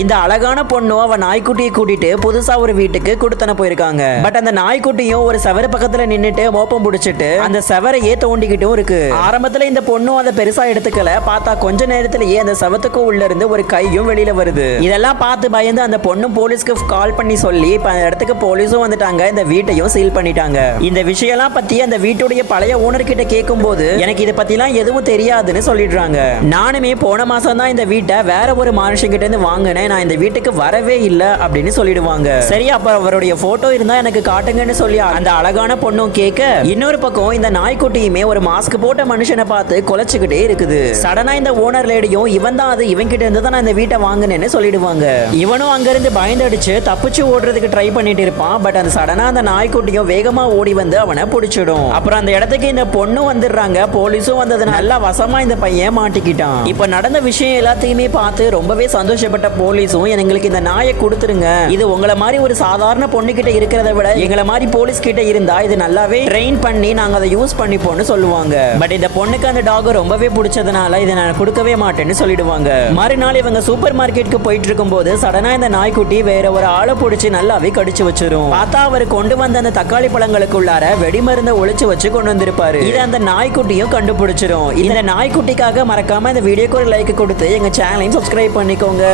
இந்த அழகான பொண்ணும் அவ நாய்க்குட்டியை கூட்டிட்டு புதுசா ஒரு வீட்டுக்கு கொடுத்தன போயிருக்காங்க. பட் அந்த நாய்க்குட்டியும் ஒரு செவரு பக்கத்துல நின்னுட்டு மோப்பம் பிடிச்சிட்டு அந்த செவரையே தோண்டிக்கிட்டும் இருக்கு. ஆரம்பத்துல இந்த பொண்ணும் அதை பெருசா எடுத்துக்கல. பார்த்தா கொஞ்ச நேரத்திலேயே அந்த செவத்துக்கு உள்ள இருந்து ஒரு கையும் வெளியில வருது. இதெல்லாம் பார்த்து பயந்து அந்த பொண்ணும் போலீஸ்க்கு கால் பண்ணி சொல்லி இப்ப அந்த இடத்துக்கு போலீஸும் வந்துட்டாங்க. இந்த வீட்டையும் சீல் பண்ணிட்டாங்க. இந்த விஷயம்லாம் பத்தி அந்த வீட்டுடைய பழைய ஓனர் கிட்ட கேட்கும் போது எனக்கு இதை பத்திலாம் எதுவும் தெரியாதுன்னு சொல்லிடுறாங்க. நானுமே போன மாசம் தான் இந்த வீட்டை வேற ஒரு மனுஷன் கிட்ட இருந்து வாங்கினேன். நான் இந்த வீட்டுக்கு வரவே இல்லை அப்படின்னு சொல்லிடுவாங்க. சரி, அப்ப அவருடைய போட்டோ இருந்தா எனக்கு காட்டுங்கன்னு சொல்லி அந்த அழகான பொண்ணும் கேட்க, இன்னொரு பக்கம் இந்த நாய்க்குட்டியுமே ஒரு மாஸ்க் போட்ட மனுஷனை பார்த்து கொலைச்சுக்கிட்டே இருக்குது. சடனா இந்த ஓனர் லேடியும் இவன் தான் அது, இவன் கிட்ட இருந்து தான் நான் இந்த வீட்டை வாங்கினேன்னு சொல்லிடுவாங்க. இவனும் அங்கிருந்து பயந்தடிச்சு தப்பிச்சு ஓடுறதுக்கு ட்ரை பண்ணிட்டு இருப்பான். பட் அந்த சடனா அந்த நாய்க்குட்டியும் வேகமா ஓடி வந்து அவனை பிடிச்சிடும். அப்புறம் அந்த இடத்துக்கு இந்த பொண்ணு வந்துடுறாங்க. போலீஸும் வந்ததுனால நல்லா வசமா இந்த பையன் மாட்டிக்கிட்டான். இப்ப நடந்த விஷயம் எல்லாத்தையுமே பார்த்து ரொம்பவே சந்தோஷப்பட்ட போலீஸும் எங்களுக்கு இந்த நாயை கொடுத்துருங்க, இது உங்களை மாதிரி ஒரு சாதாரண பொண்ணு கிட்ட இருக்கிறத விட எங்களை மாதிரி போலீஸ் கிட்ட இருந்தா இது நல்லாவே ட்ரெயின் பண்ணி நாங்க அதை யூஸ் பண்ணிப்போம்னு சொல்லுவாங்க. பட் இந்த பொண்ணுக்கு அந்த டாக் ரொம்பவே பிடிச்சதுனால இதை நான் கொடுக்கவே மாட்டேன்னு சொல்லிடுவாங்க. மறுநாள் இவங்க சூப்பர் மார்க்கெட்டுக்கு போயிட்டு இருக்கும் போது சடனா இந்த நாய்க்குட்டி வேற ஒரு ஆளை பிடிச்சி நல்லாவே கடிச்சு வச்சிரும். பார்த்தா அவர் கொண்டு வந்த அந்த தக்காளி பழங்களுக்குள்ளார வெடிமருந்தை ஒளிச்சு வச்சு கொண்டு வந்திருப்பாரு. இதை அந்த நாய்க்குட்டியும் கண்டுபிடிச்சிரும். இந்த நாய்க்குட்டிக்காக மறக்காம இந்த வீடியோக்கு ஒரு லைக் கொடுத்து எங்க சேனலையும் சப்ஸ்கிரைப் பண்ணிக்கோங்க.